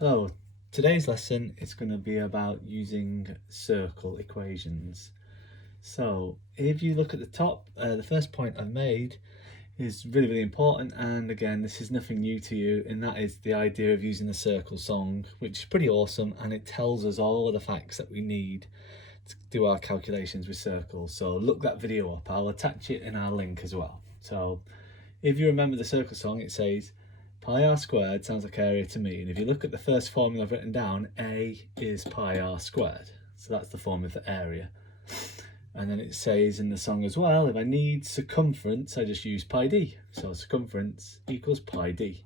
Hello, today's lesson is going to be about using circle equations. So if you look at the top, the first point I've made is really important, and again this is nothing new to you, and that is the idea of using the circle song, which is pretty awesome, and it tells us all of the facts that we need to do our calculations with circles. So look that video up, I'll attach it in our link as well. So if you remember the circle song, it says pi r squared sounds like area to me, and if you look at the first formula I've written down, A is pi r squared, so that's the formula for area. And then it says in the song as well, if I need circumference I just use pi d, so circumference equals pi d.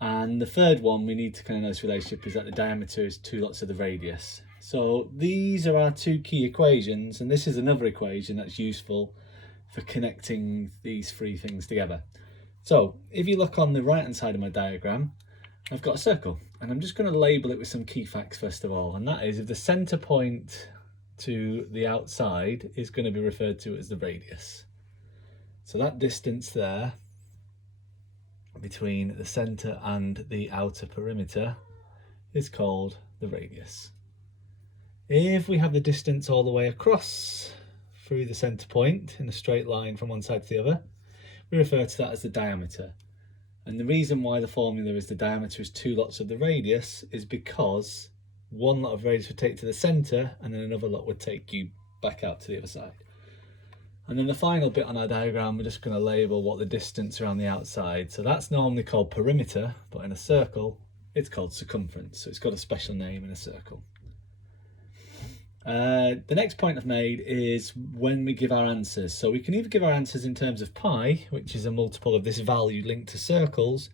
And the third one we need to kind of know this relationship is that the diameter is 2 lots of the radius. So these are our two key equations, and this is another equation that's useful for connecting these three things together. So if you look on the right hand side of my diagram, I've got a circle, and I'm just going to label it with some key facts first of all, and that is if the center point to the outside is going to be referred to as the radius. So that distance there between the center and the outer perimeter is called the radius. If we have the distance all the way across through the center point in a straight line from one side to the other, we refer to that as the diameter. And the reason why the formula is the diameter is 2 lots of the radius is because one lot of radius would take to the center and then another lot would take you back out to the other side. And then the final bit on our diagram, we're just going to label what the distance around the outside. So that's normally called perimeter, but in a circle it's called circumference. So it's got a special name in a circle. The next point I've made is when we give our answers. So we can either give our answers in terms of pi, which is a multiple of this value linked to circles,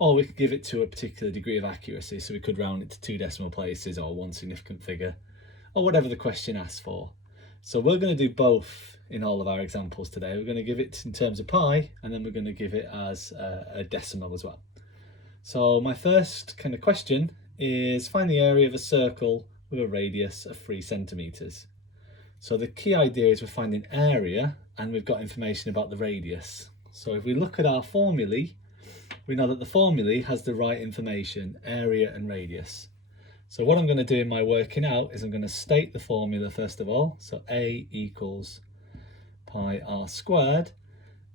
or we could give it to a particular degree of accuracy. So we could round it to 2 decimal places or one significant figure, or whatever the question asks for. So we're going to do both in all of our examples today. We're going to give it in terms of pi, and then we're going to give it as a decimal as well. So my first kind of question is find the area of a circle with a radius of 3 centimeters. So the key idea is we're finding area and we've got information about the radius. So if we look at our formulae, we know that the formulae has the right information, area and radius. So what I'm going to do in my working out is I'm going to state the formula first of all. So A equals pi r squared.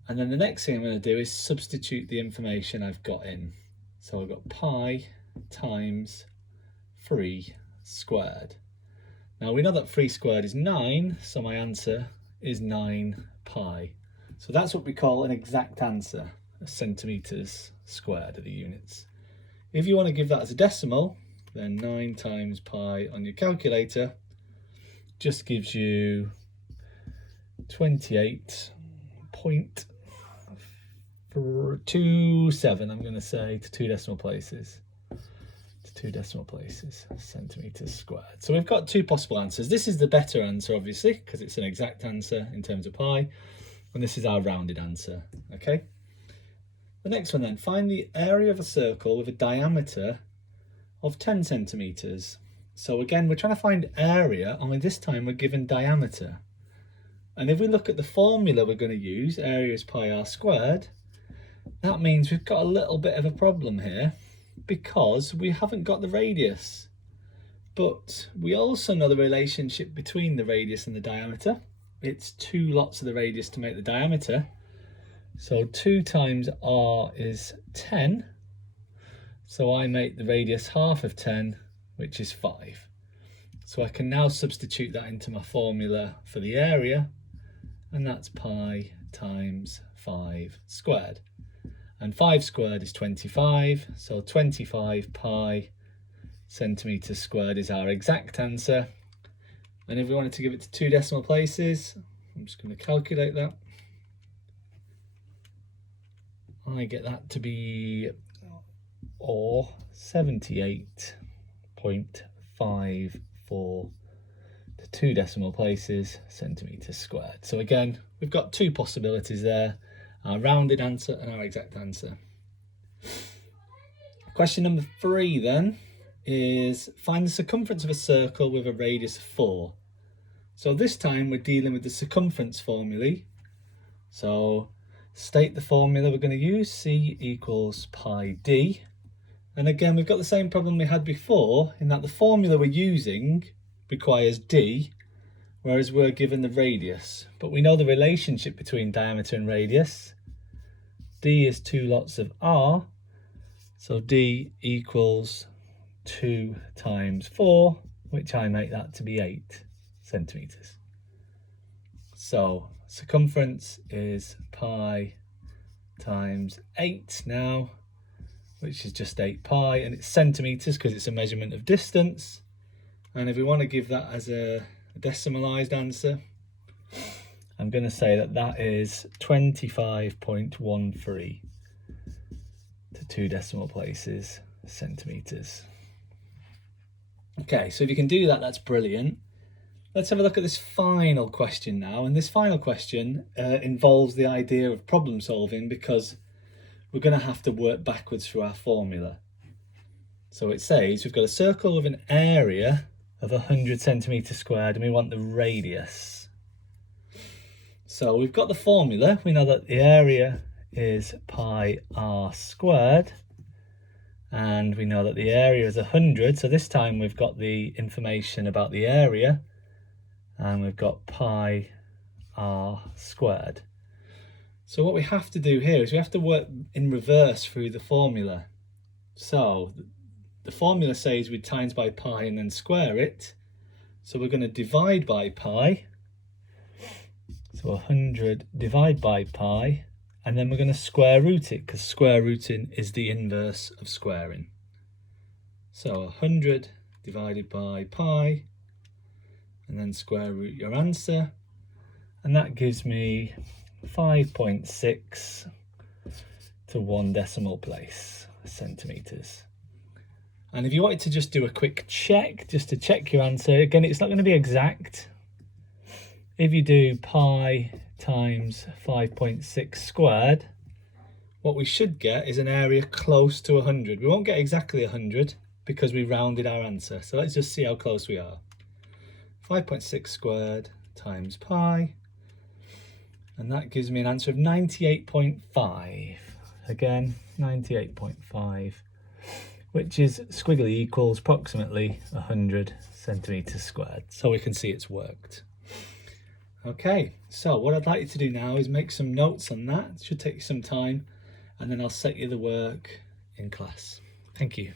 And then the next thing I'm going to do is substitute the information I've got in. So I've got pi times 3 squared. Now we know that 3 squared is 9, so my answer is 9 pi. So that's what we call an exact answer, centimeters squared are the units. If you want to give that as a decimal, then 9 times pi on your calculator just gives you 28.27, I'm going to say, to 2 decimal places. 2 decimal places, centimeters squared. So we've got 2 possible answers. This is the better answer, obviously, because it's an exact answer in terms of pi, and this is our rounded answer. Okay. The next one then, find the area of a circle with a diameter of 10 centimeters. So again, we're trying to find area, only this time we're given diameter. And if we look at the formula we're going to use, area is pi r squared, that means we've got a little bit of a problem here, because we haven't got the radius. But we also know the relationship between the radius and the diameter. It's 2 lots of the radius to make the diameter. So 2 times r is 10. So I make the radius half of 10, which is 5. So I can now substitute that into my formula for the area, and that's pi times 5 squared. And 5 squared is 25, so 25 pi centimeters squared is our exact answer. And if we wanted to give it to 2 decimal places, I'm just going to calculate that. I get that to be 78.54 to 2 decimal places centimeters squared. So again, we've got 2 possibilities there. Our rounded answer and our exact answer. Question number 3 then is find the circumference of a circle with a radius of 4. So this time we're dealing with the circumference formulae. So state the formula we're going to use, C equals pi d, And again, we've got the same problem we had before in that the formula we're using requires d, whereas we're given the radius. But we know the relationship between diameter and radius. D is 2 lots of r, so d equals 2 times 4, which I make that to be 8 centimetres. So circumference is pi times 8 now, which is just 8 pi, and it's centimetres because it's a measurement of distance. And if we want to give that as a decimalised answer, I'm going to say that that is 25.13 to 2 decimal places centimetres. Okay, so if you can do that, that's brilliant. Let's have a look at this final question now. And this final question involves the idea of problem solving, because we're going to have to work backwards through our formula. So it says we've got a circle with an area of 100 centimetres squared and we want the radius. So we've got the formula. We know that the area is pi r squared, and we know that the area is 100. So this time we've got the information about the area, and we've got pi r squared. So what we have to do here is we have to work in reverse through the formula. So the formula says we times by pi and then square it. So we're going to divide by pi. So 100 divide by pi, and then we're going to square root it, because square rooting is the inverse of squaring. So 100 divided by pi, and then square root your answer, and that gives me 5.6 to 1 decimal place centimetres. And if you wanted to just do a quick check, just to check your answer, again, it's not going to be exact. If you do pi times 5.6 squared, what we should get is an area close to 100. We won't get exactly 100 because we rounded our answer. So let's just see how close we are. 5.6 squared times pi, and that gives me an answer of 98.5. Again, 98.5, which is squiggly equals approximately 100 centimetres squared. So we can see it's worked. Okay, so what I'd like you to do now is make some notes on that. It should take you some time, and then I'll set you the work in class. Thank you.